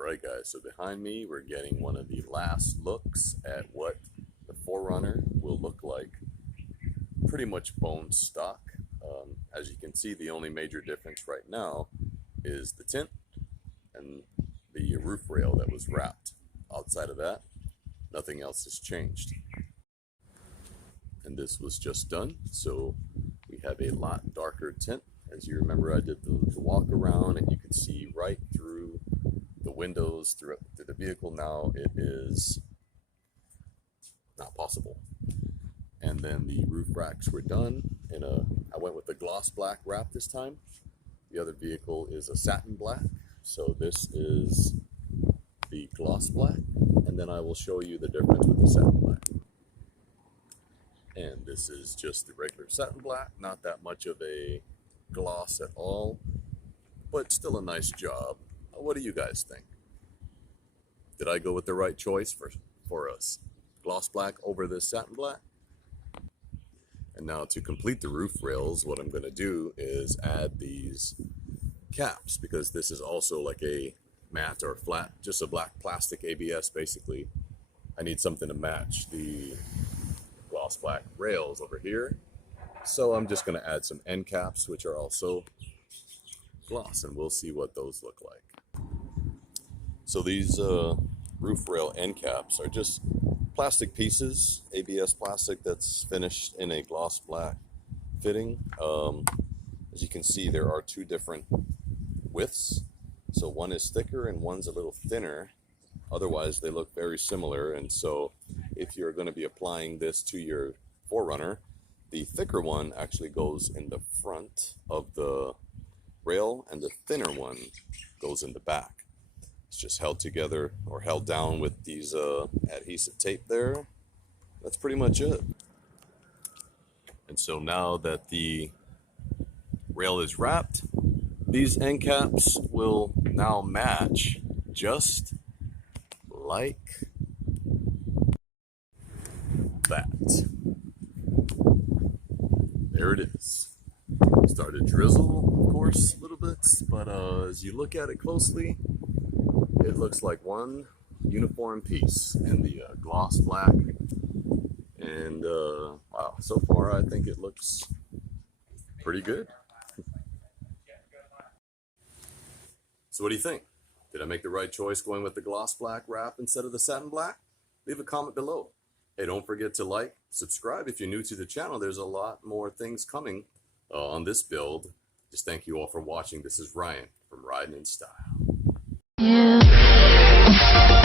Alright guys, so behind me we're getting one of the last looks at what the 4Runner will look like. Pretty much bone stock. As you can see, the only major difference right now is the tint and the roof rail that was wrapped. Outside of that, nothing else has changed. And this was just done, so we have a lot darker tint. As you remember, I did the walk around and you could see right through the windows through the vehicle. Now it is not possible. And then the roof racks were done in I went with the gloss black wrap this time. The other vehicle is a satin black, so this is the gloss black, and then I will show you the difference with the satin black. And this is just the regular satin black, not that much of a gloss at all, but still a nice job. What do you guys think? Did I go with the right choice for us? Gloss black over this satin black? And now to complete the roof rails, what I'm going to do is add these caps, because this is also like a matte or flat, just a black plastic ABS basically. I need something to match the gloss black rails over here. So I'm just going to add some end caps, which are also gloss, and we'll see what those look like. So these roof rail end caps are just plastic pieces, ABS plastic that's finished in a gloss black fitting. As you can see, there are two different widths. So one is thicker and one's a little thinner. Otherwise, they look very similar. And so if you're going to be applying this to your 4Runner, the thicker one actually goes in the front of the rail and the thinner one goes in the back. It's just held together or held down with these adhesive tape there. That's pretty much it. And so now that the rail is wrapped, these end caps will now match just like that. There it is. Started to drizzle, of course, a little bit, but as you look at it closely, it looks like one uniform piece in the gloss black. And wow, so far I think it looks pretty good. So what do you think? Did I make the right choice going with the gloss black wrap instead of the satin black? Leave a comment below. Hey, don't forget to like, subscribe if you're new to the channel. There's a lot more things coming on this build. Just thank you all for watching. This is Ryan from Riding in Style. Yeah.